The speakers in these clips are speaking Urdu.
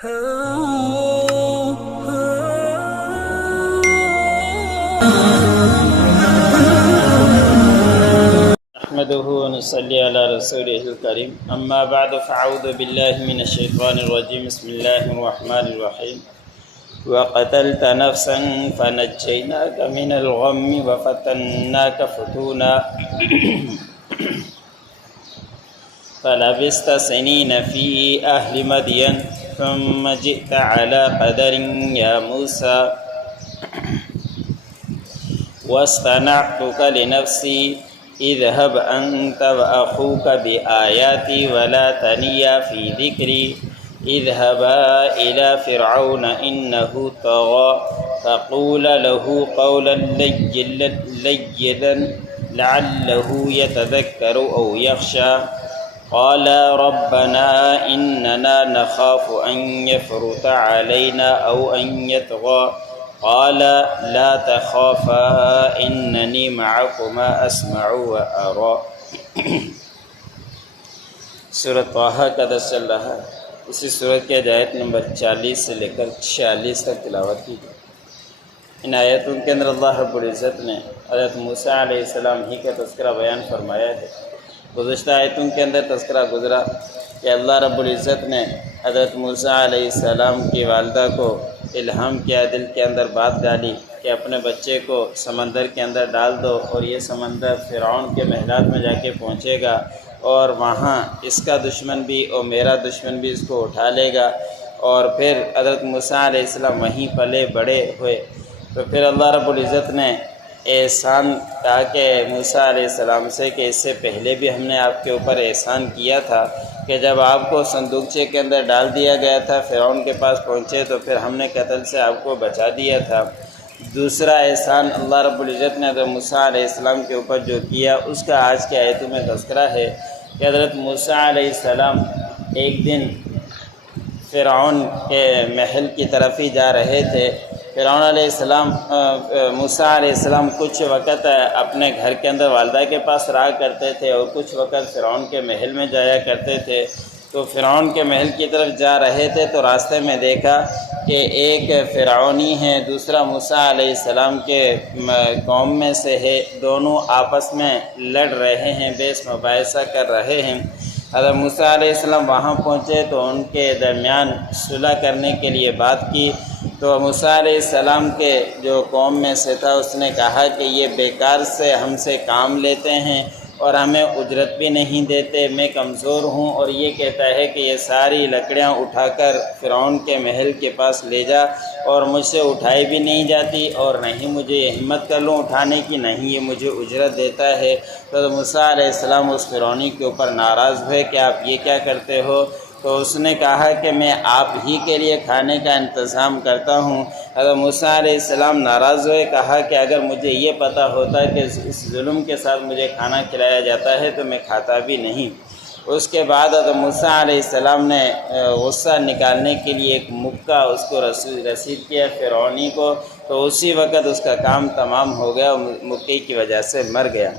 نحمده ونصلي على رسوله الكريم أما بعد فأعوذ بالله من الشيطان الرجيم بسم الله الرحمن الرحيم وقتلت نفسا فنجيناك من الغم وفتناك فتونا فلبثت سنين في أهل مدين ثم جئت على قدر يا موسى واصطنعتك لنفسي اذهب أنت وأخوك بآياتي ولا تنيا في ذكري اذهبا إلى فرعون إنه طغى فقولا له قولا لينا لعله يتذكر أو يخشى قال ربنا إننا نخاف أن يفرط علينا أو أن يطغى قال لا تخافا إنني معكما أسمع وأرى۔ سورۃ طٰہٰ کا درس چل رہا ہے۔ اسی سورت کی آیت نمبر 40 سے لے کر 46 تک تلاوت کی گئی۔ ان آیتوں کے اندر اللہ رب العزت نے حضرت موسیٰ علیہ السلام ہی کا تذکرہ بیان فرمایا ہے۔ گزشتہ آیتوں کے اندر تذکرہ گزرا کہ اللہ رب العزت نے حضرت موسیٰ علیہ السلام کی والدہ کو الہام کیا، دل کے اندر بات ڈالی کہ اپنے بچے کو سمندر کے اندر ڈال دو اور یہ سمندر فرعون کے محلات میں جا کے پہنچے گا اور وہاں اس کا دشمن بھی اور میرا دشمن بھی اس کو اٹھا لے گا۔ اور پھر حضرت موسیٰ علیہ السلام وہیں پلے بڑے ہوئے، تو پھر اللہ رب العزت نے احسان کہا کہ موسیٰ علیہ السلام سے کہ اس سے پہلے بھی ہم نے آپ کے اوپر احسان کیا تھا کہ جب آپ کو صندوقچے کے اندر ڈال دیا گیا تھا، فرعون کے پاس پہنچے تو پھر ہم نے قتل سے آپ کو بچا دیا تھا۔ دوسرا احسان اللہ رب العزت نے حضرت موسیٰ علیہ السلام کے اوپر جو کیا اس کا آج کے آیتوں میں تذکرہ ہے کہ حضرت موسیٰ علیہ السلام ایک دن فرعون کے محل کی طرف ہی جا رہے تھے۔ فرعون علیہ السلام موسیٰ علیہ السلام کچھ وقت اپنے گھر کے اندر والدہ کے پاس رہا کرتے تھے اور کچھ وقت فرعون کے محل میں جایا کرتے تھے۔ تو فرعون کے محل کی طرف جا رہے تھے تو راستے میں دیکھا کہ ایک فرعونی ہے، دوسرا موسیٰ علیہ السلام کے قوم میں سے ہے، دونوں آپس میں لڑ رہے ہیں، بحث مباحثہ کر رہے ہیں۔ حضرت موسیٰ علیہ السلام وہاں پہنچے تو ان کے درمیان صلح کرنے کے لیے بات کی، تو موسیٰ علیہ السلام کے جو قوم میں سے تھا اس نے کہا کہ یہ بیکار سے ہم سے کام لیتے ہیں اور ہمیں اجرت بھی نہیں دیتے، میں کمزور ہوں، اور یہ کہتا ہے کہ یہ ساری لکڑیاں اٹھا کر فرعون کے محل کے پاس لے جا، اور مجھ سے اٹھائی بھی نہیں جاتی اور نہیں مجھے یہ ہمت کر لوں اٹھانے کی، نہیں یہ مجھے اجرت دیتا ہے۔ تو موسیٰ علیہ السلام اس فرعونی کے اوپر ناراض ہوئے کہ آپ یہ کیا کرتے ہو؟ تو اس نے کہا کہ میں آپ ہی کے لیے کھانے کا انتظام کرتا ہوں۔ حضرت موسیٰ علیہ السلام ناراض ہوئے، کہا کہ اگر مجھے یہ پتہ ہوتا کہ اس ظلم کے ساتھ مجھے کھانا کھلایا جاتا ہے تو میں کھاتا بھی نہیں۔ اس کے بعد حضرت موسیٰ علیہ السلام نے غصہ نکالنے کے لیے ایک مکہ اس کو رسید کیا فرعونی کو، تو اسی وقت اس کا کام تمام ہو گیا اور مکے کی وجہ سے مر گیا۔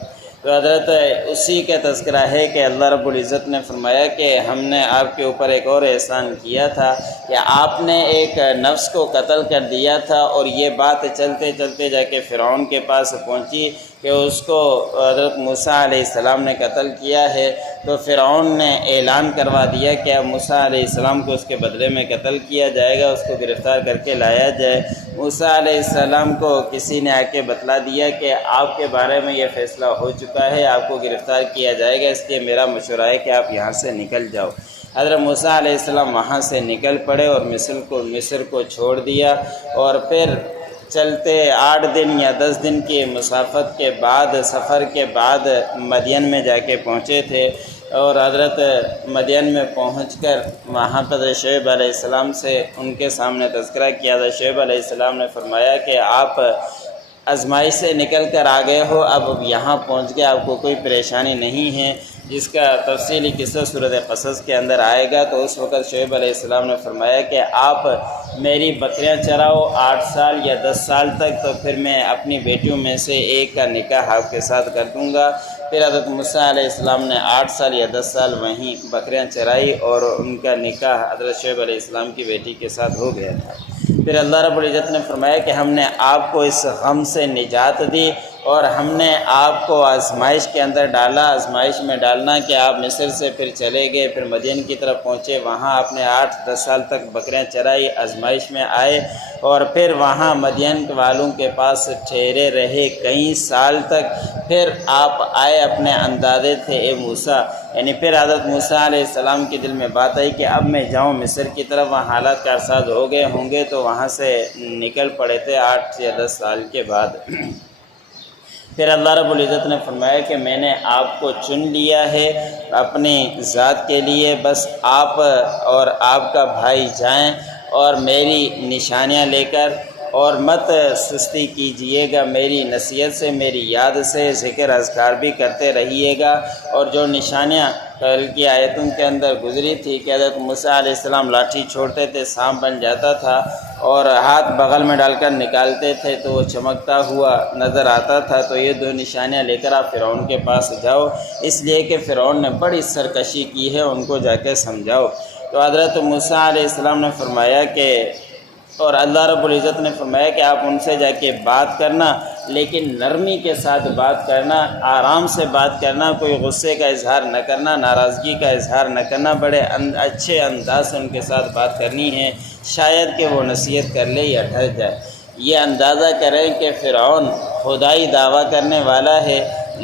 تو حضرت اسی کا تذکرہ ہے کہ اللہ رب العزت نے فرمایا کہ ہم نے آپ کے اوپر ایک اور احسان کیا تھا کہ آپ نے ایک نفس کو قتل کر دیا تھا، اور یہ بات چلتے چلتے جا کے فرعون کے پاس پہنچی کہ اس کو حضرت موسیٰ علیہ السلام نے قتل کیا ہے۔ تو فرعون نے اعلان کروا دیا کہ اب موسیٰ علیہ السلام کو اس کے بدلے میں قتل کیا جائے گا، اس کو گرفتار کر کے لایا جائے۔ موسیٰ علیہ السلام کو کسی نے آ کے بتلا دیا کہ آپ کے بارے میں یہ فیصلہ ہو چکا ہے، آپ کو گرفتار کیا جائے گا، اس لیے میرا مشورہ ہے کہ آپ یہاں سے نکل جاؤ۔ حضرت موسیٰ علیہ السلام وہاں سے نکل پڑے اور مصر کو چھوڑ دیا، اور پھر چلتے 8 دن یا 10 دن کی مسافت کے بعد، سفر کے بعد مدین میں جا کے پہنچے تھے، اور حضرت مدین میں پہنچ کر وہاں پر شعیب علیہ السلام سے ان کے سامنے تذکرہ کیا تھا۔ شعیب علیہ السلام نے فرمایا کہ آپ آزمائش سے نکل کر آ گئے ہو، اب یہاں پہنچ کے آپ کو کوئی پریشانی نہیں ہے، جس کا تفصیلی قصہ سورۃ قصص کے اندر آئے گا، تو اس وقت شعیب علیہ السلام نے فرمایا کہ آپ میری بکریاں چراؤ 8 سال یا 10 سال تک، تو پھر میں اپنی بیٹیوں میں سے ایک کا نکاح آپ کے ساتھ کر دوں گا۔ پھر حضرت موسیٰ علیہ السلام نے 8 سال یا 10 سال وہیں بکریاں چرائی اور ان کا نکاح حضرت شعیب علیہ السلام کی بیٹی کے ساتھ ہو گیا تھا۔ پھر اللہ رب العزت نے فرمایا کہ ہم نے آپ کو اس غم سے نجات دی اور ہم نے آپ کو آزمائش کے اندر ڈالا۔ آزمائش میں ڈالنا کہ آپ مصر سے پھر چلے گئے، پھر مدین کی طرف پہنچے، وہاں آپ نے 8-10 سال تک بکریاں چرائی، آزمائش میں آئے اور پھر وہاں مدین والوں کے پاس ٹھہرے رہے کئی سال تک۔ پھر آپ آئے، اپنے اندازے تھے اے موسیٰ، یعنی پھر حضرت موسیٰ علیہ السلام کے دل میں بات آئی کہ اب میں جاؤں مصر کی طرف، وہاں حالات کارساز ہو گئے ہوں گے، تو وہاں سے نکل پڑے تھے 8 یا 10 سال کے بعد۔ پھر اللہ رب العزت نے فرمایا کہ میں نے آپ کو چن لیا ہے اپنی ذات کے لیے، بس آپ اور آپ کا بھائی جائیں اور میری نشانیاں لے کر، اور مت سستی کیجئے گا میری نصیحت سے، میری یاد سے ذکر اذکار بھی کرتے رہیے گا۔ اور جو نشانیاں کل کی آیتوں کے اندر گزری تھی کہ حضرت موسیٰ علیہ السلام لاٹھی چھوڑتے تھے، سانپ بن جاتا تھا، اور ہاتھ بغل میں ڈال کر نکالتے تھے تو وہ چمکتا ہوا نظر آتا تھا، تو یہ 2 نشانیاں لے کر آپ فرعون کے پاس جاؤ، اس لیے کہ فرعون نے بڑی سرکشی کی ہے، ان کو جا کے سمجھاؤ۔ تو حضرت موسیٰ علیہ السلام نے فرمایا کہ، اور اللہ رب العزت نے فرمایا کہ آپ ان سے جا کے بات کرنا، لیکن نرمی کے ساتھ بات کرنا، آرام سے بات کرنا، کوئی غصے کا اظہار نہ کرنا، ناراضگی کا اظہار نہ کرنا، بڑے اچھے انداز سے ان کے ساتھ بات کرنی ہے، شاید کہ وہ نصیحت کر لے یا ڈر جائے۔ یہ اندازہ کریں کہ فرعون خدائی دعویٰ کرنے والا ہے،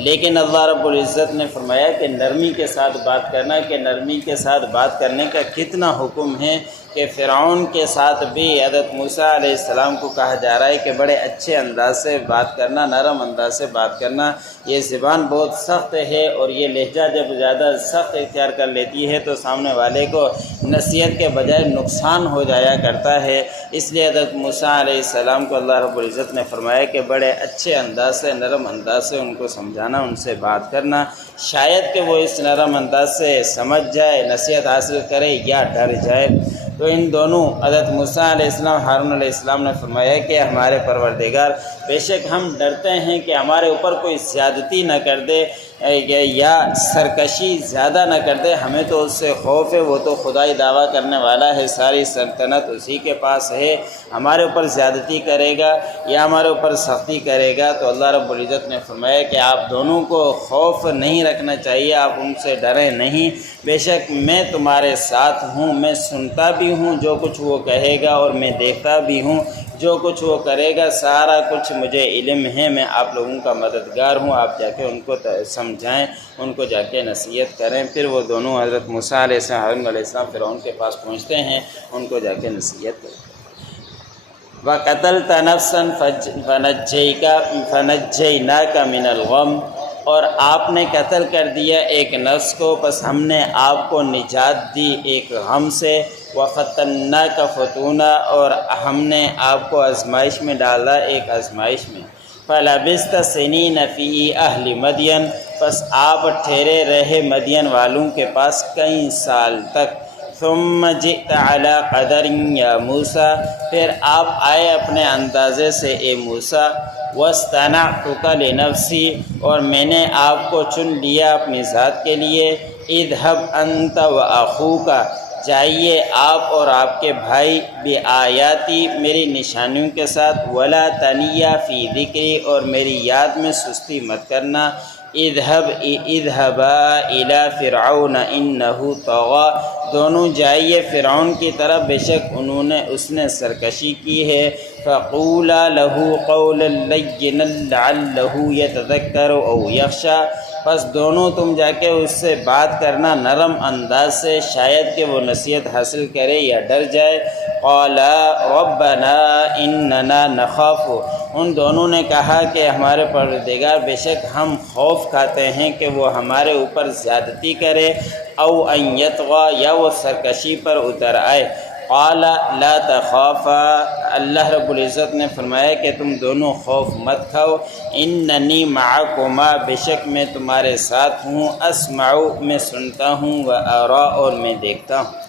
لیکن اللہ رب العزت نے فرمایا کہ نرمی کے ساتھ بات کرنا، کہ نرمی کے ساتھ بات کرنے کا کتنا حکم ہے کہ فرعون کے ساتھ بھی حضرت موسیٰ علیہ السلام کو کہا جا رہا ہے کہ بڑے اچھے انداز سے بات کرنا، نرم انداز سے بات کرنا۔ یہ زبان بہت سخت ہے، اور یہ لہجہ جب زیادہ سخت اختیار کر لیتی ہے تو سامنے والے کو نصیحت کے بجائے نقصان ہو جایا کرتا ہے۔ اس لیے حضرت موسیٰ علیہ السلام کو اللہ رب العزت نے فرمایا کہ بڑے اچھے انداز سے، نرم انداز سے ان کو سمجھانا، ان سے بات کرنا، شاید کہ وہ اس نرم انداز سے سمجھ جائے، نصیحت حاصل کرے یا ڈر جائے۔ تو ان دونوں حضرت موسیٰ علیہ السلام، ہارون علیہ السلام نے فرمایا کہ ہمارے پروردگار، بے شک ہم ڈرتے ہیں کہ ہمارے اوپر کوئی زیادتی نہ کر دے یا سرکشی زیادہ نہ کر دے، ہمیں تو اس سے خوف ہے، وہ تو خدائی دعویٰ کرنے والا ہے، ساری سلطنت اسی کے پاس ہے، ہمارے اوپر زیادتی کرے گا یا ہمارے اوپر سختی کرے گا۔ تو اللہ رب العزت نے فرمایا کہ آپ دونوں کو خوف نہیں رکھنا چاہیے، آپ ان سے ڈریں نہیں، بے شک میں تمہارے ساتھ ہوں، میں سنتا بھی ہوں جو کچھ وہ کہے گا، اور میں دیکھتا بھی ہوں جو کچھ وہ کرے گا، سارا کچھ مجھے علم ہے، میں آپ لوگوں کا مددگار ہوں۔ آپ جا کے ان کو سمجھائیں، ان کو جا کے نصیحت کریں۔ پھر وہ دونوں حضرت موسیٰ علیہ السلام، ہارون علیہ السلام فرعون کے پاس پہنچتے ہیں، ان کو جا کے نصیحت کریں۔ وَقَتَلْتَ نَفْسًا فَنَجَّيْنَاكَ مِنَ الْغَمِّ، اور آپ نے قتل کر دیا ایک نفس کو، بس ہم نے آپ کو نجات دی ایک غم سے۔ وَفَتَنَّاكَ فَتُونًا، اور ہم نے آپ کو آزمائش میں ڈالا، ایک آزمائش میں۔ فَلَبِثْتَ سِنِينَ فِي أَهْلِ مَدْيَنَ، بس آپ ٹھہرے رہے مدین والوں کے پاس کئی سال تک۔ ثُمَّ جِئْتَ عَلَىٰ قَدَرٍ يَا مُوسَىٰ، پھر آپ آئے اپنے اندازے سے اے موسیٰ۔ وَاصْطَنَعْتُكَ لِنَفْسِي، اور میں نے آپ کو چن لیا اپنی ذات کے لیے۔ اذهب أنت وأخوك، جائیے آپ اور آپ کے بھائی، بآیاتی، میری نشانیوں کے ساتھ، ولا تنیا فی ذکری، اور میری یاد میں سستی مت کرنا۔ اذهبا إلی فرعون إنه طغى، دونوں جائیے فرعون کی طرف، بے شک اس نے سرکشی کی ہے۔ فقولا له قولا لینا لعلہ یتذکر او یخشی، بس دونوں تم جا کے اس سے بات کرنا نرم انداز سے، شاید کہ وہ نصیحت حاصل کرے یا ڈر جائے۔ قالا ربنا اننا نخاف، ان دونوں نے کہا کہ ہمارے پروردگار، بے شک ہم خوف کھاتے ہیں کہ وہ ہمارے اوپر زیادتی کرے، او ان یطغی، یا وہ سرکشی پر اتر آئے۔ قال لا تخافا، اللہ رب العزت نے فرمایا کہ تم دونوں خوف مت کھاؤ، اننی معکما، بے شک میں تمہارے ساتھ ہوں، اسمع، میں سنتا ہوں، و ارا، اور میں دیکھتا ہوں۔